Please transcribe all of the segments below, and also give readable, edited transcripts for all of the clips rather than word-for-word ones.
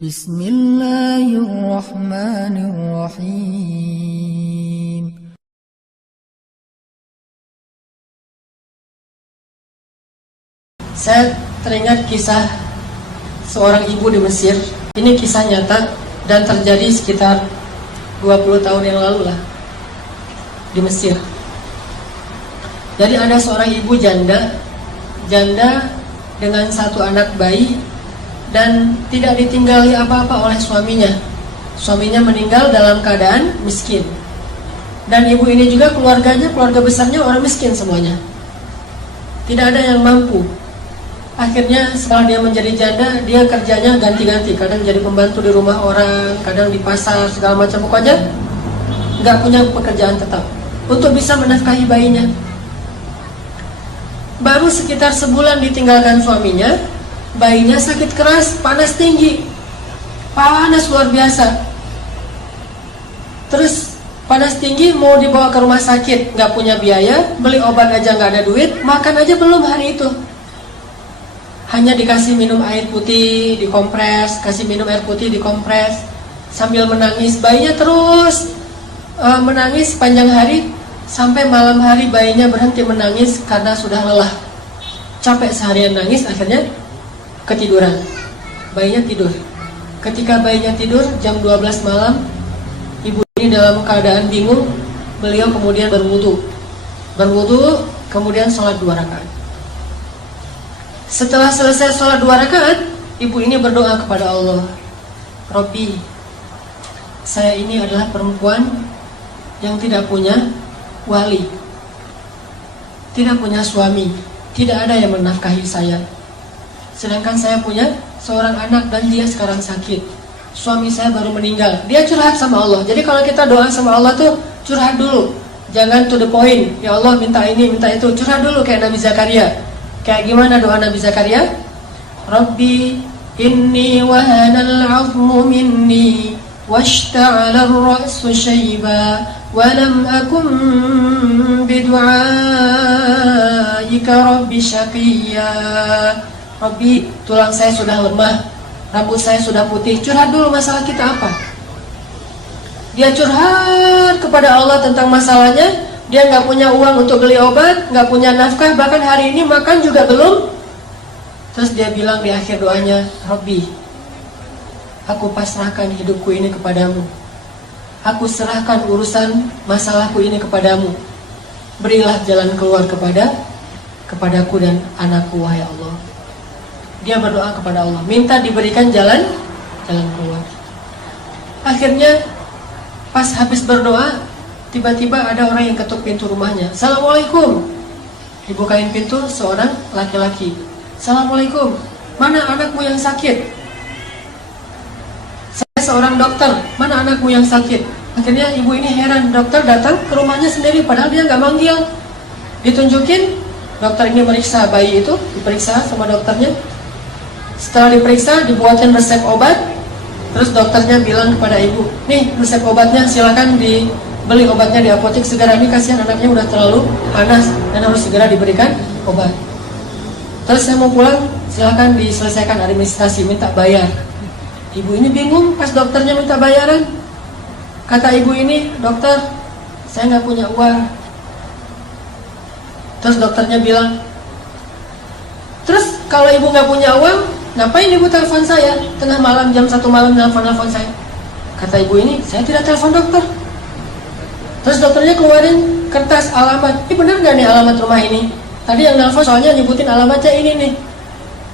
Bismillahirrahmanirrahim. Saya teringat kisah seorang ibu di Mesir. Ini kisah nyata dan terjadi sekitar 20 tahun yang lalu lah di Mesir. Jadi ada seorang ibu janda dengan satu anak bayi dan tidak ditinggali apa-apa oleh suaminya. Suaminya meninggal dalam keadaan miskin. Dan ibu ini juga keluarga besarnya orang miskin semuanya. Tidak ada yang mampu. Akhirnya setelah dia menjadi janda, dia kerjanya ganti-ganti. Kadang jadi pembantu di rumah orang, kadang di pasar, segala macam. Pokoknya nggak punya pekerjaan tetap untuk bisa menafkahi bayinya. Baru sekitar sebulan ditinggalkan suaminya, bayinya sakit keras, panas tinggi, panas luar biasa. Terus panas tinggi, mau dibawa ke rumah sakit, nggak punya biaya, beli obat aja nggak ada duit, makan aja belum hari itu. Hanya dikasih minum air putih, dikompres, kasih minum air putih, dikompres, sambil menangis. Bayinya terus menangis sepanjang hari, sampai malam hari bayinya berhenti menangis karena sudah lelah. Capek seharian nangis, akhirnya ketiduran. Bayinya tidur. Ketika bayinya tidur, jam 12 malam, ibu ini dalam keadaan bingung. Beliau kemudian berwudu, kemudian sholat 2 rakaat. Setelah selesai sholat 2 rakaat, ibu ini berdoa kepada Allah, Robbi, saya ini adalah perempuan yang tidak punya wali, tidak punya suami, tidak ada yang menafkahi saya. Sedangkan saya punya seorang anak dan dia sekarang sakit. Suami saya baru meninggal. Dia curhat sama Allah. Jadi kalau kita doa sama Allah tuh curhat dulu, jangan to the point. Ya Allah minta ini, minta itu. Curhat dulu kayak Nabi Zakaria. Kayak gimana doa Nabi Zakaria? Rabbi inni wahanal 'azmu minni washta'ala ar-ra'su shayba wa lam akum bidu'aika rabbi syaqiyya. Rabbi, tulang saya sudah lemah, rambut saya sudah putih. Curhat dulu masalah kita apa. Dia curhat kepada Allah tentang masalahnya. Dia nggak punya uang untuk beli obat, nggak punya nafkah, bahkan hari ini makan juga belum. Terus dia bilang di akhir doanya, Rabbi, aku pasrahkan hidupku ini kepadamu. Aku serahkan urusan masalahku ini kepadamu. Berilah jalan keluar kepadaku dan anakku, wahai Allah. Dia berdoa kepada Allah, minta diberikan jalan keluar. Akhirnya pas habis berdoa, tiba-tiba ada orang yang ketuk pintu rumahnya. Assalamualaikum. Dibukain pintu seorang laki-laki. Assalamualaikum. Mana anakmu yang sakit? Saya seorang dokter. Mana anakmu yang sakit? Akhirnya ibu ini heran. Dokter datang ke rumahnya sendiri padahal dia nggak manggil. Ditunjukin. Dokter ini meriksa bayi itu. Diperiksa sama dokternya. Setelah diperiksa, dibuatin resep obat. Terus dokternya bilang kepada ibu, nih resep obatnya, silakan beli obatnya di apotek segera. Ini kasihan anaknya udah terlalu panas dan harus segera diberikan obat. Terus saya mau pulang, silakan diselesaikan administrasi, minta bayar. Ibu ini bingung pas dokternya minta bayaran. Kata ibu ini, dokter, saya nggak punya uang. Terus dokternya bilang, terus kalau ibu nggak punya uang, ngapain ibu telepon saya tengah malam jam 1 malam telepon saya? Kata ibu ini, saya tidak telepon dokter. Terus dokternya keluarin kertas alamat. Ini benar nggak nih alamat rumah ini? Tadi yang nelfon soalnya nyebutin alamatnya ini nih.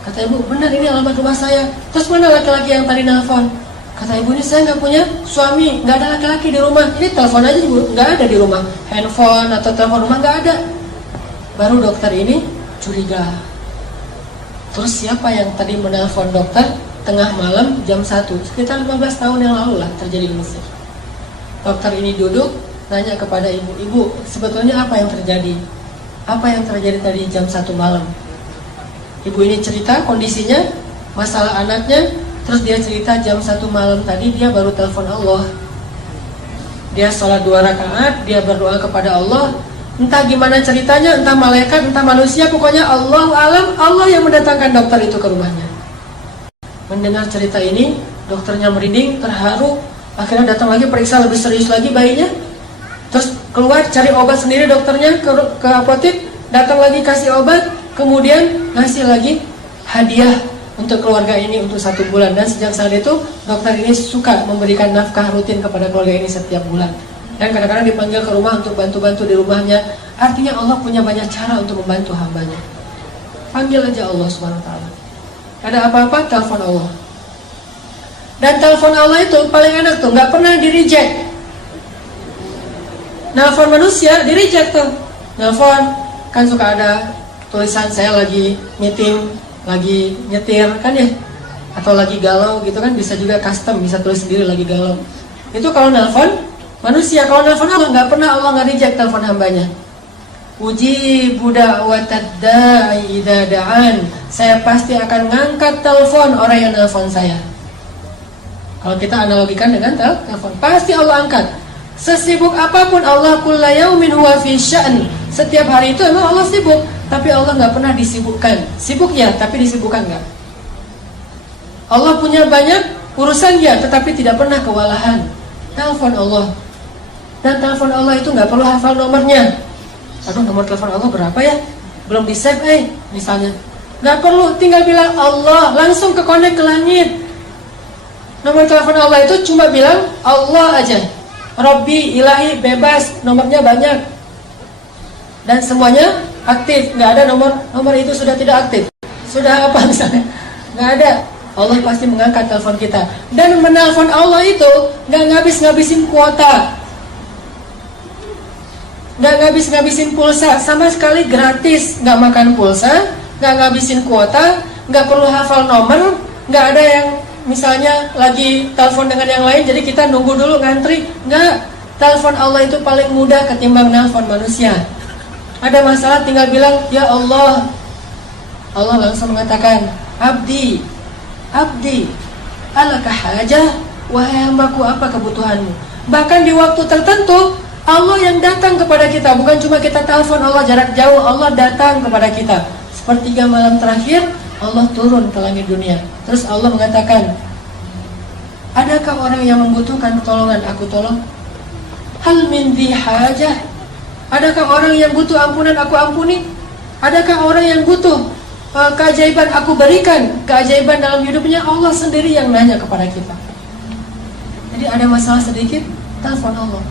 Kata ibu, benar ini alamat rumah saya. Terus mana laki-laki yang tadi nelfon? Kata ibu ini, saya nggak punya suami, nggak ada laki-laki di rumah. Ini telepon aja ibu, nggak ada di rumah. Handphone atau telepon rumah nggak ada. Baru dokter ini curiga. Terus siapa yang tadi menelpon dokter tengah malam jam 1? Sekitar 15 tahun yang lalu lah terjadi di Mesir. Dokter ini duduk, nanya kepada ibu, ibu sebetulnya apa yang terjadi? Apa yang terjadi tadi jam 1 malam? Ibu ini cerita kondisinya, masalah anaknya, terus dia cerita jam 1 malam tadi dia baru telepon Allah. Dia sholat 2 rakaat, dia berdoa kepada Allah. Entah gimana ceritanya, entah malaikat, entah manusia, pokoknya Allah alam, Allah yang mendatangkan dokter itu ke rumahnya. Mendengar cerita ini, dokternya merinding, terharu, akhirnya datang lagi periksa lebih serius lagi bayinya, terus keluar cari obat sendiri dokternya ke apotek, datang lagi kasih obat, kemudian ngasih lagi hadiah untuk keluarga ini untuk 1 bulan. Dan sejak saat itu dokter ini suka memberikan nafkah rutin kepada keluarga ini setiap bulan, dan kadang-kadang dipanggil ke rumah untuk bantu-bantu di rumahnya. Artinya Allah punya banyak cara untuk membantu hambanya. Panggil aja Allah Subhanahu wa ta'ala. Ada apa-apa, telepon Allah. Dan telepon Allah itu paling enak tuh, nggak pernah di-reject. Nelfon manusia di-reject tuh. Nelfon kan suka ada tulisan saya lagi meeting, lagi nyetir kan ya, atau lagi galau gitu kan, bisa juga custom, bisa tulis sendiri lagi galau. Itu kalau nelfon manusia. Kalau nelfon Allah nggak pernah Allah nggak reject telepon hambanya. Ujibu da'watad da'i idza da'an. Saya pasti akan ngangkat telepon orang yang nelfon saya. Kalau kita analogikan dengan telepon, pasti Allah angkat. Sesibuk apapun Allah, kulla yaumin huwa fi sya'n. Setiap hari itu emang Allah sibuk, tapi Allah nggak pernah disibukkan. Sibuk ya, tapi disibukkan nggak. Allah punya banyak urusan ya, tetapi tidak pernah kewalahan. Telepon Allah. Dan telepon Allah itu nggak perlu hafal nomornya. Aduh, nomor telepon Allah berapa ya? Belum di save misalnya. Nggak perlu, tinggal bilang Allah, langsung ke connect ke langit. Nomor telepon Allah itu cuma bilang Allah aja. Robbi, ilahi, bebas, nomornya banyak. Dan semuanya aktif, nggak ada nomor itu sudah tidak aktif. Sudah apa misalnya? Nggak ada. Allah pasti mengangkat telepon kita. Dan menelpon Allah itu nggak ngabis-ngabisin kuota, nggak ngabis-ngabisin pulsa, sama sekali gratis. Nggak makan pulsa, nggak ngabisin kuota, nggak perlu hafal nomor, nggak ada yang misalnya lagi telepon dengan yang lain jadi kita nunggu dulu ngantri. Nggak. Telepon Allah itu paling mudah ketimbang nelpon manusia. Ada masalah tinggal bilang ya Allah. Allah langsung mengatakan abdi alaka hajah, wahai hambaku, apa kebutuhanmu. Bahkan di waktu tertentu Allah yang datang kepada kita, bukan cuma kita telepon Allah jarak jauh, Allah datang kepada kita. Sepertiga malam terakhir Allah turun ke langit dunia. Terus Allah mengatakan, adakah orang yang membutuhkan pertolongan, aku tolong. Hal min dhi hajah, adakah orang yang butuh ampunan, aku ampuni. Adakah orang yang butuh keajaiban, aku berikan keajaiban dalam hidupnya. Allah sendiri yang nanya kepada kita. Jadi ada masalah sedikit, telepon Allah.